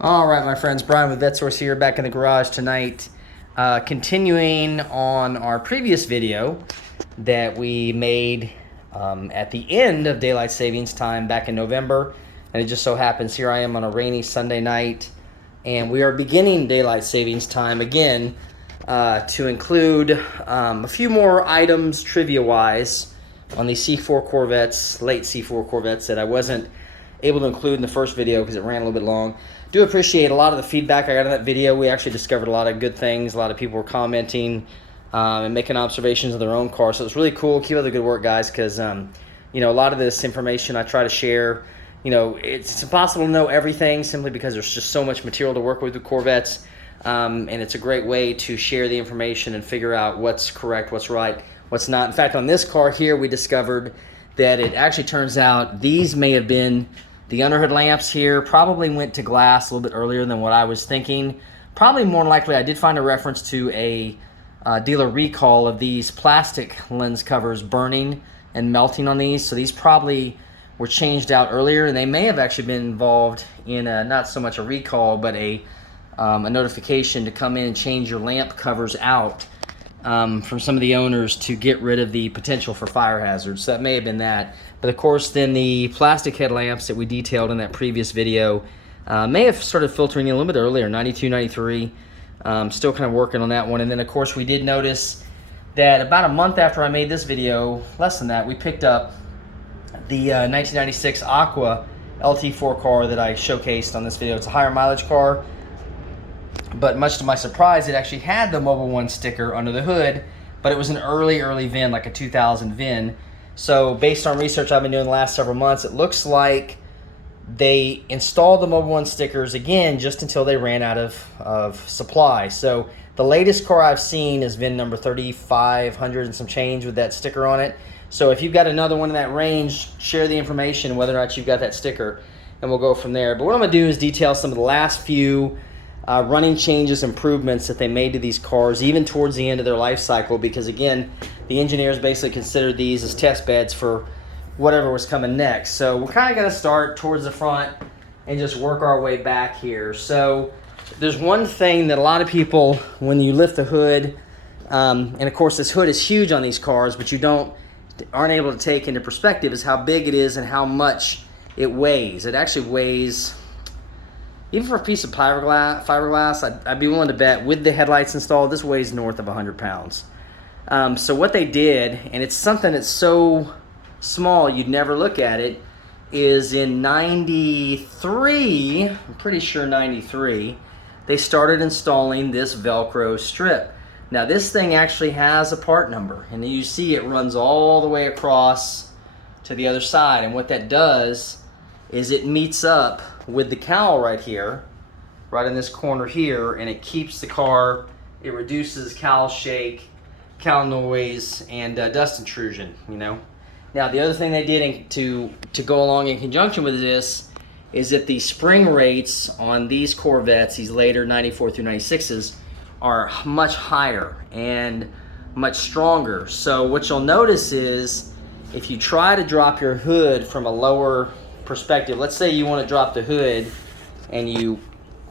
All right, my friends, Brian with VetteSource here, back in the garage tonight. Continuing on our previous video that we made at the end of daylight savings time back in November. And it just so happens here I am on a rainy Sunday night, and we are beginning daylight savings time again to include a few more items trivia-wise on the C4 Corvettes, late C4 Corvettes that I wasn't able to include in the first video because it ran a little bit long. Do appreciate a lot of the feedback I got in that video. We actually discovered a lot of good things. A lot of people were commenting and making observations of their own car. So it's really cool. Keep up the good work, guys, because you know, a lot of this information I try to share. You know, it's impossible to know everything simply because there's just so much material to work with Corvettes, and it's a great way to share the information and figure out what's correct, what's right, what's not. In fact, on this car here, we discovered that it actually turns out these may have been the underhood lamps here, probably went to glass a little bit earlier than what I was thinking. Probably more than likely, I did find a reference to a dealer recall of these plastic lens covers burning and melting on these. So these probably were changed out earlier, and they may have actually been involved in not so much a recall, but a notification to come in and change your lamp covers out from some of the owners to get rid of the potential for fire hazards. So that may have been that. But of course, then the plastic headlamps that we detailed in that previous video may have started filtering in a little bit earlier, 92, 93. Still kind of working on that one. And then of course, we did notice that about a month after I made this video, less than that, we picked up the 1996 Aqua LT4 car that I showcased on this video. It's a higher mileage car, but much to my surprise, it actually had the Mobile One sticker under the hood, but it was an early VIN, like a 2000 VIN. So based on research I've been doing the last several months, it looks like they installed the Mobile One stickers again just until they ran out of supply. So the latest car I've seen is VIN number 3500 and some change with that sticker on it. So if you've got another one in that range, share the information whether or not you've got that sticker, and we'll go from there. But what I'm going to do is detail some of the last few running changes, improvements that they made to these cars, even towards the end of their life cycle, because again, the engineers basically considered these as test beds for whatever was coming next. So we're kind of going to start towards the front and just work our way back here. So there's one thing that a lot of people, when you lift the hood, and of course this hood is huge on these cars, but you aren't able to take into perspective is how big it is and how much it weighs. It actually weighs, even for a piece of fiberglass, I'd be willing to bet with the headlights installed, this weighs north of 100 pounds. So what they did, and it's something that's so small you'd never look at it, is in 93, I'm pretty sure 93, they started installing this Velcro strip. Now this thing actually has a part number, and you see it runs all the way across to the other side, and what that does is it meets up with the cowl right here, right in this corner here, and it keeps the car, it reduces cowl shake, cowl noise, and dust intrusion, you know. Now the other thing they did to go along in conjunction with this is that the spring rates on these Corvettes, these later 94 through 96s, are much higher and much stronger. So what you'll notice is if you try to drop your hood from a lower perspective, let's say you want to drop the hood and you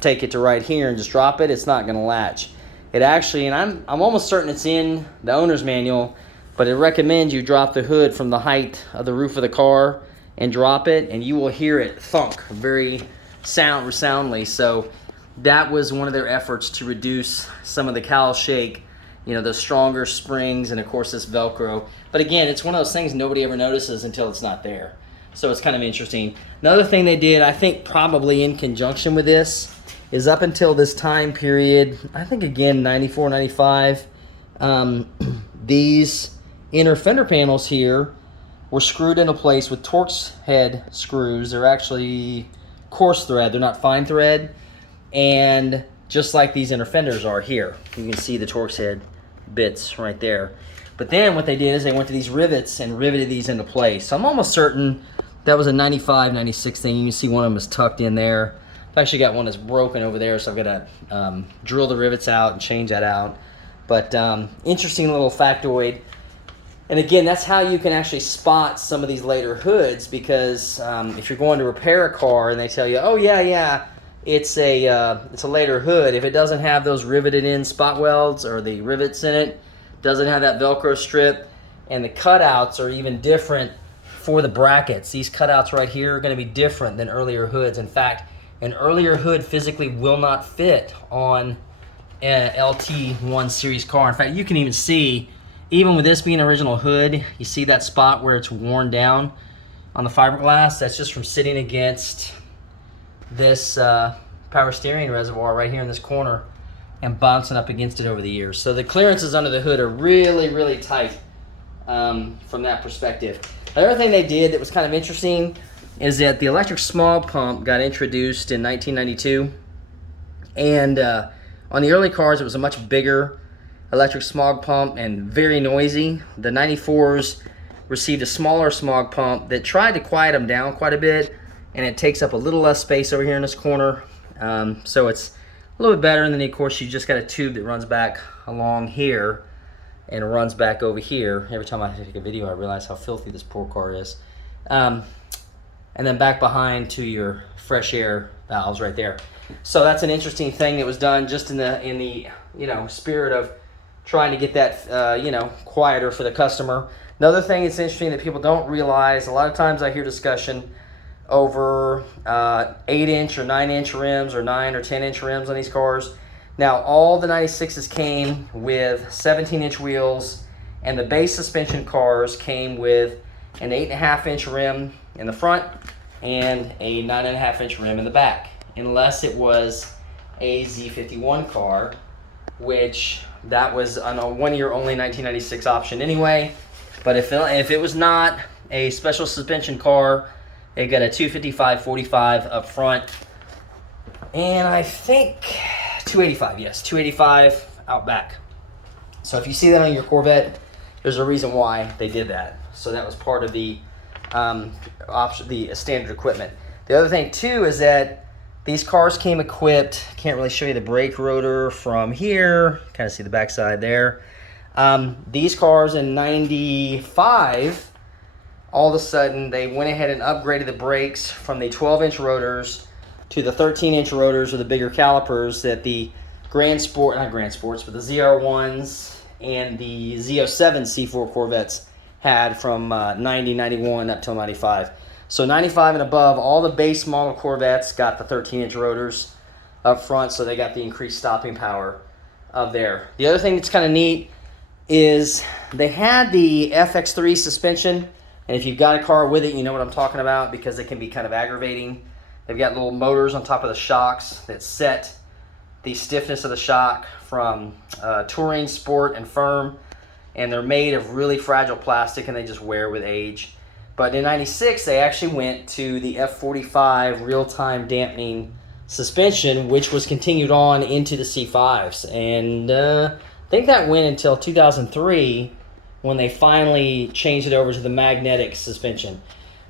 take it to right here and just drop it, it's not going to latch. It actually, and I'm almost certain it's in the owner's manual, but it recommends you drop the hood from the height of the roof of the car and drop it, and you will hear it thunk very resoundly. So that was one of their efforts to reduce some of the cowl shake, you know, the stronger springs, and of course this Velcro. But again, it's one of those things nobody ever notices until it's not there. So it's kind of interesting. Another thing they did, I think probably in conjunction with this, is up until this time period, I think again 94, 95, these inner fender panels here were screwed into place with Torx head screws. They're actually coarse thread, they're not fine thread. And just like these inner fenders are here, you can see the Torx head bits right there. But then what they did is they went to these rivets and riveted these into place. So I'm almost certain that was a 95, 96 thing. You can see one of them is tucked in there. I've actually got one that's broken over there, so I've got to drill the rivets out and change that out. But interesting little factoid. And again, that's how you can actually spot some of these later hoods, because if you're going to repair a car and they tell you, oh yeah, it's a later hood. If it doesn't have those riveted in spot welds or the rivets in it, doesn't have that Velcro strip, and the cutouts are even different for the brackets. These cutouts right here are going to be different than earlier hoods. In fact, an earlier hood physically will not fit on an LT1 series car. In fact, you can even see, even with this being an original hood, you see that spot where it's worn down on the fiberglass? That's just from sitting against this power steering reservoir right here in this corner and bouncing up against it over the years. So the clearances under the hood are really, really tight from that perspective. The other thing they did that was kind of interesting is that the electric smog pump got introduced in 1992, and on the early cars it was a much bigger electric smog pump and very noisy. The 94s received a smaller smog pump that tried to quiet them down quite a bit, and it takes up a little less space over here in this corner, so it's a little bit better. And then of course you just got a tube that runs back along here and runs back over here. Every time I take a video I realize how filthy this poor car is. And then back behind to your fresh air valves right there. So that's an interesting thing that was done just in the spirit of trying to get that quieter for the customer. Another thing that's interesting that people don't realize, a lot of times I hear discussion over 8-inch or 9-inch rims or 9 or 10-inch rims on these cars. Now, all the 96s came with 17-inch wheels, and the base suspension cars came with an 8.5-inch rim in the front and a 9.5-inch rim in the back, unless it was a Z51 car, which that was on a one-year only 1996 option anyway. But if it was not a special suspension car, it got a 255/45 up front, and I think 285, yes, 285 out back. So if you see that on your Corvette, there's a reason why they did that. So that was part of the standard equipment. The other thing too is that these cars came equipped, can't really show you the brake rotor from here, kind of see the backside there. These cars in 95, all of a sudden they went ahead and upgraded the brakes from the 12-inch rotors to the 13-inch rotors, or the bigger calipers that the not Grand Sports, but the ZR1s and the Z07 C4 Corvettes had from 90, 91 up till 95. So 95 and above, all the base model Corvettes got the 13-inch rotors up front, so they got the increased stopping power of there. The other thing that's kind of neat is they had the FX3 suspension, and if you've got a car with it, you know what I'm talking about, because it can be kind of aggravating. They've got little motors on top of the shocks that set the stiffness of the shock from touring, sport, and firm, and they're made of really fragile plastic, and they just wear with age. But in 96, they actually went to the F45 real-time dampening suspension, which was continued on into the C5s. And I think that went until 2003 when they finally changed it over to the magnetic suspension.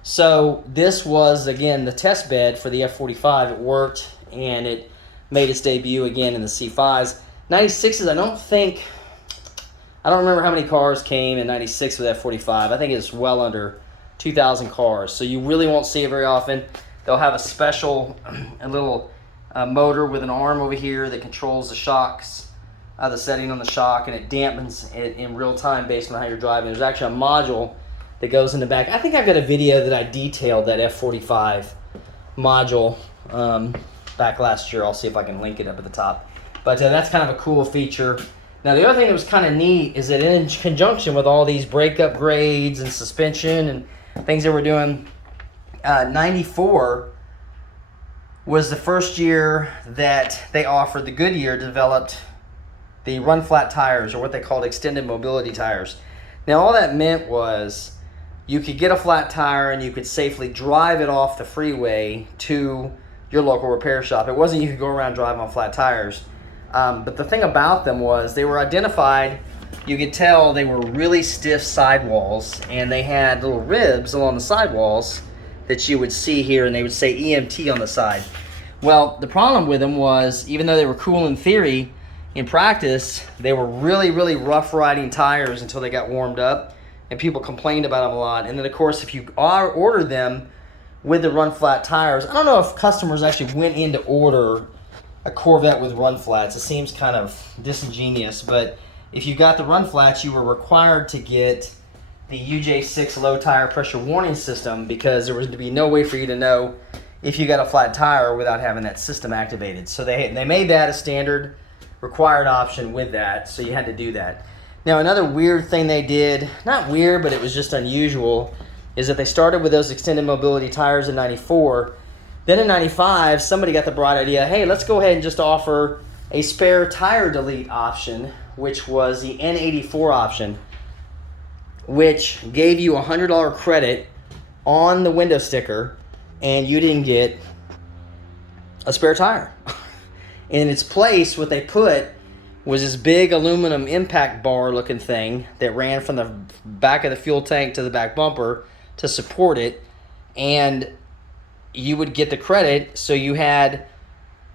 So this was, again, the test bed for the F45. It worked, and it made its debut again in the C5s. 96s, I don't remember how many cars came in 96 with F45. I think it's well under 2,000 cars, so you really won't see it very often. They'll have a little motor with an arm over here that controls the shocks, the setting on the shock, and it dampens it in real time based on how you're driving. There's actually a module that goes in the back. I think I've got a video that I detailed that F45 module back last year. I'll see if I can link it up at the top. But that's kind of a cool feature. Now, the other thing that was kind of neat is that in conjunction with all these brake upgrades and suspension and things that we're doing, 94 was the first year that they offered, the Goodyear developed the run flat tires, or what they called extended mobility tires. Now, all that meant was you could get a flat tire and you could safely drive it off the freeway to your local repair shop. It wasn't you could go around driving on flat tires. But the thing about them was they were identified, you could tell they were really stiff sidewalls, and they had little ribs along the sidewalls that you would see here, and they would say EMT on the side. Well, the problem with them was, even though they were cool in theory, in practice, they were really, really rough riding tires until they got warmed up, and people complained about them a lot. And then, of course, if you ordered them with the run flat tires. I don't know if customers actually went in to order a Corvette with run flats. It seems kind of disingenuous, but if you got the run flats, you were required to get the UJ6 low tire pressure warning system, because there was to be no way for you to know if you got a flat tire without having that system activated. So they made that a standard required option with that, so you had to do that. Now another weird thing they did, not weird, but it was just unusual, is that they started with those extended mobility tires in 94. Then in 95, somebody got the bright idea, hey, let's go ahead and just offer a spare tire delete option, which was the N84 option, which gave you a $100 credit on the window sticker, and you didn't get a spare tire. In its place, what they put was this big aluminum impact bar looking thing that ran from the back of the fuel tank to the back bumper to support it, and you would get the credit. So you had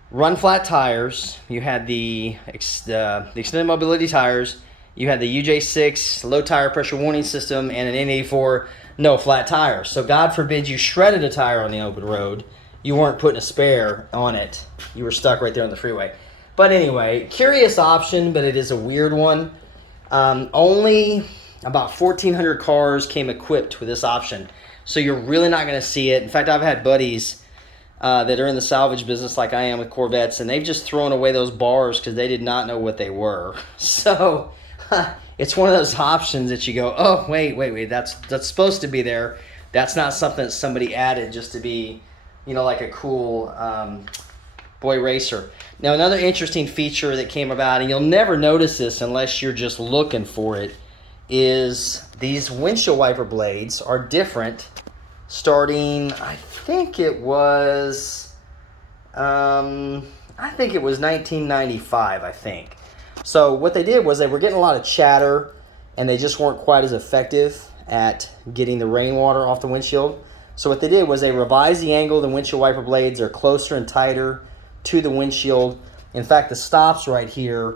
run flat tires, you had the extended mobility tires, you had the UJ6 low tire pressure warning system, and an N84 no flat tires. So God forbid you shredded a tire on the open road, you weren't putting a spare on it. You were stuck right there on the freeway. But anyway, curious option, but it is a weird one. Only about 1,400 cars came equipped with this option, so you're really not going to see it. In fact, I've had buddies that are in the salvage business like I am with Corvettes, and they've just thrown away those bars because they did not know what they were. So it's one of those options that you go, oh, wait, that's supposed to be there. That's not something that somebody added just to be, you know, like a cool boy racer. Now, another interesting feature that came about, and you'll never notice this unless you're just looking for it, is these windshield wiper blades are different starting, I think it was 1995, I think. So what they did was they were getting a lot of chatter, and they just weren't quite as effective at getting the rainwater off the windshield. So what they did was they revised the angle of the windshield wiper blades. They're closer and tighter to the windshield. In fact, the stops right here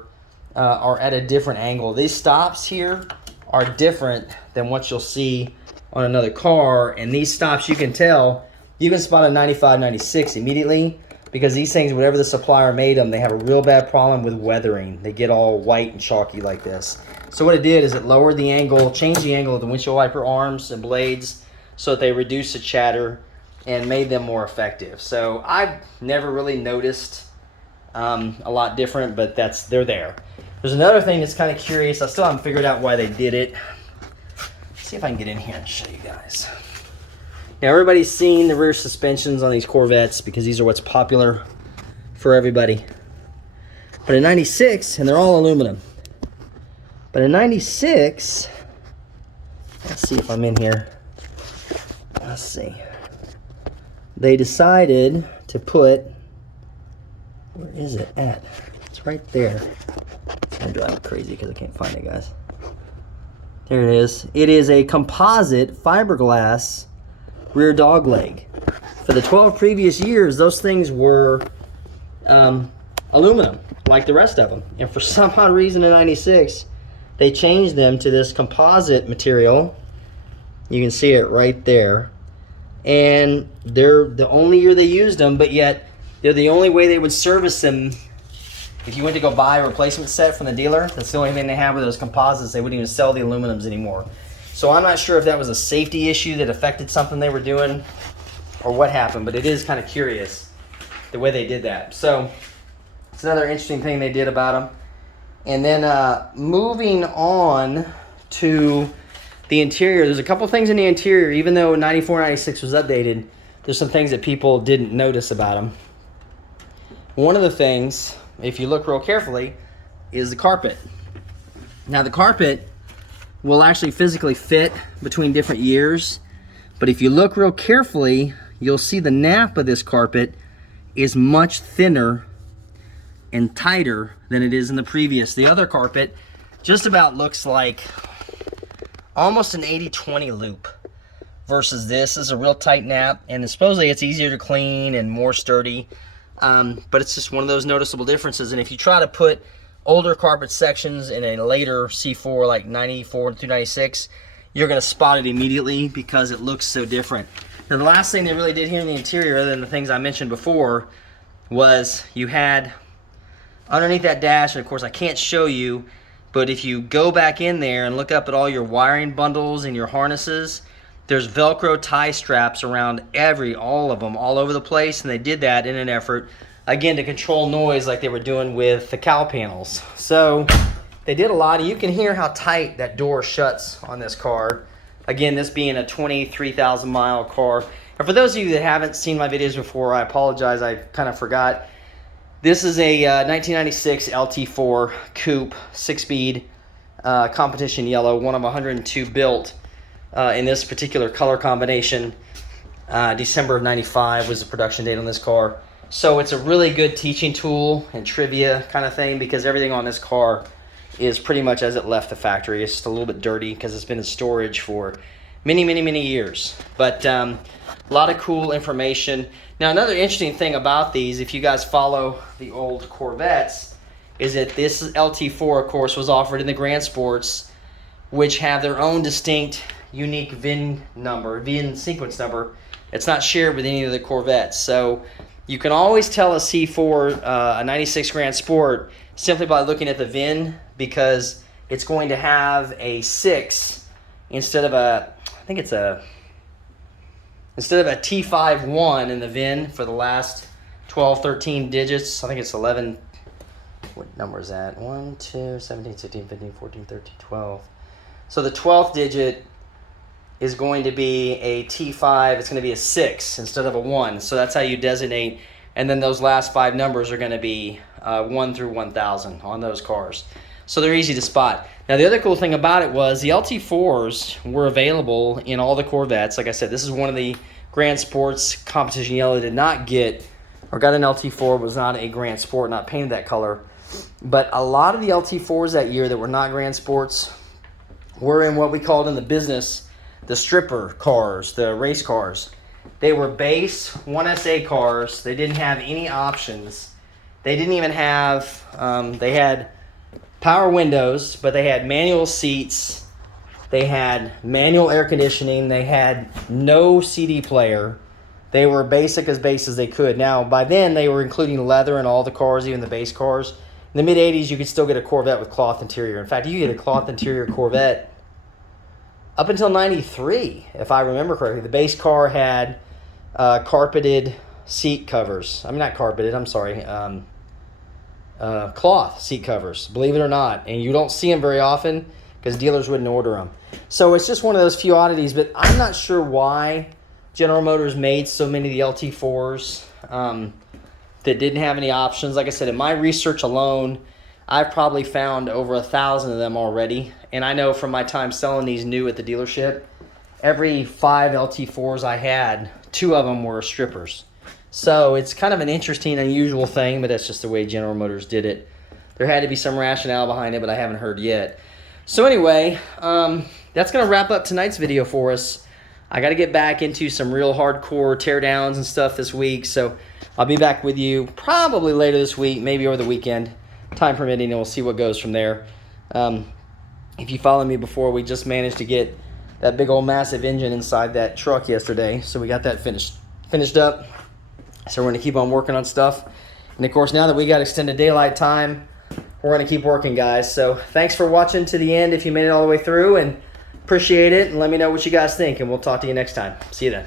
are at a different angle. These stops here are different than what you'll see on another car, and these stops, you can tell, you can spot a 95, 96 immediately, because these things, whatever the supplier made them, they have a real bad problem with weathering. They get all white and chalky like this. So what it did is it lowered the angle, changed the angle of the windshield wiper arms and blades so that they reduced the chatter and made them more effective. So I've never really noticed a lot different, but they're there. There's another thing that's kind of curious. I still haven't figured out why they did it. Let's see if I can get in here and show you guys. Now, everybody's seen the rear suspensions on these Corvettes because these are what's popular for everybody. But in 96, and they're all aluminum, but in 96, let's see if I'm in here. Let's see. They decided to put, where is it at? It's right there. I'm driving crazy because I can't find it, guys. There it is. It is a composite fiberglass rear dog leg. For the 12 previous years, those things were aluminum, like the rest of them. And for some odd reason in 96, they changed them to this composite material. You can see it right there. And they're the only year they used them, but yet they're the only way they would service them. If you went to go buy a replacement set from the dealer, that's the only thing they have with those composites. They wouldn't even sell the aluminums anymore. So I'm not sure if that was a safety issue that affected something they were doing or what happened, but it is kind of curious the way they did that. So it's another interesting thing they did about them. And then moving on to the interior, there's a couple things in the interior. Even though 94, 96 was updated, there's some things that people didn't notice about them. One of the things, if you look real carefully, is the carpet. Now, the carpet will actually physically fit between different years, but if you look real carefully, you'll see the nap of this carpet is much thinner and tighter than it is in the previous. The other carpet just about looks like almost an 80-20 loop, versus this is a real tight nap, and supposedly it's easier to clean and more sturdy, but it's just one of those noticeable differences. And if you try to put older carpet sections in a later C4 like 94 through 96, you're going to spot it immediately because it looks so different. Now, the last thing they really did here in the interior, other than the things I mentioned before, was you had underneath that dash, and of course I can't show you, but if you go back in there and look up at all your wiring bundles and your harnesses, there's Velcro tie straps around all of them, all over the place, and they did that in an effort, again, to control noise like they were doing with the cowl panels. So they did a lot, and you can hear how tight that door shuts on this car. Again, this being a 23,000 mile car. And for those of you that haven't seen my videos before, I apologize, I kind of forgot. This is a 1996 LT4 coupe, 6-speed, competition yellow, one of 102 built in this particular color combination. December of 95 was the production date on this car. So it's a really good teaching tool and trivia kind of thing, because everything on this car is pretty much as it left the factory. It's just a little bit dirty because it's been in storage for many, many, many years. But a lot of cool information. Now, another interesting thing about these, if you guys follow the old Corvettes, is that this LT4, of course, was offered in the Grand Sports, which have their own distinct, unique VIN sequence number. It's not shared with any of the Corvettes. So you can always tell a C4, a 96 Grand Sport, simply by looking at the VIN, because it's going to have a 6 instead of a, I think it's instead of a T51 in the VIN for the last 12, 13 digits. I think it's 11, what number is that? 1, 2, 17, 16, 15, 14, 13, 12. So the 12th digit is going to be a T5, it's going to be a 6 instead of a 1. So that's how you designate, and then those last 5 numbers are going to be 1 through 1,000 on those cars. So they're easy to spot. Now, the other cool thing about it was the LT4s were available in all the Corvettes. Like I said, this is one of the Grand Sports competition yellow did not get, or got an LT4, was not a Grand Sport, not painted that color. But a lot of the LT4s that year that were not Grand Sports were in what we called in the business the stripper cars, the race cars. They were base 1SA cars. They didn't have any options. They didn't even have, they had power windows, but they had manual seats. They had manual air conditioning. They had no CD player. They were basic as they could. Now, by then, they were including leather in all the cars, even the base cars. In the mid-'80s, you could still get a Corvette with cloth interior. In fact, you could get a cloth interior Corvette up until 93, if I remember correctly. The base car had carpeted seat covers. I mean, not carpeted, I'm sorry. Cloth seat covers, believe it or not. And you don't see them very often because dealers wouldn't order them. So it's just one of those few oddities, but I'm not sure why General Motors made so many of the LT4s that didn't have any options. Like I said, in my research alone, I've probably found over 1,000 of them already. And I know from my time selling these new at the dealership, every 5 LT4s I had, 2 of them were strippers. So it's kind of an interesting, unusual thing, but that's just the way General Motors did it. There had to be some rationale behind it, but I haven't heard yet. So anyway, that's going to wrap up tonight's video for us. I got to get back into some real hardcore teardowns and stuff this week, so I'll be back with you probably later this week, maybe over the weekend, time permitting, and we'll see what goes from there. If you followed me before, we just managed to get that big old massive engine inside that truck yesterday, so we got that finished up. So we're going to keep on working on stuff. And of course, now that we got extended daylight time, we're going to keep working, guys. So thanks for watching to the end if you made it all the way through, and appreciate it. And let me know what you guys think, and we'll talk to you next time. See you then.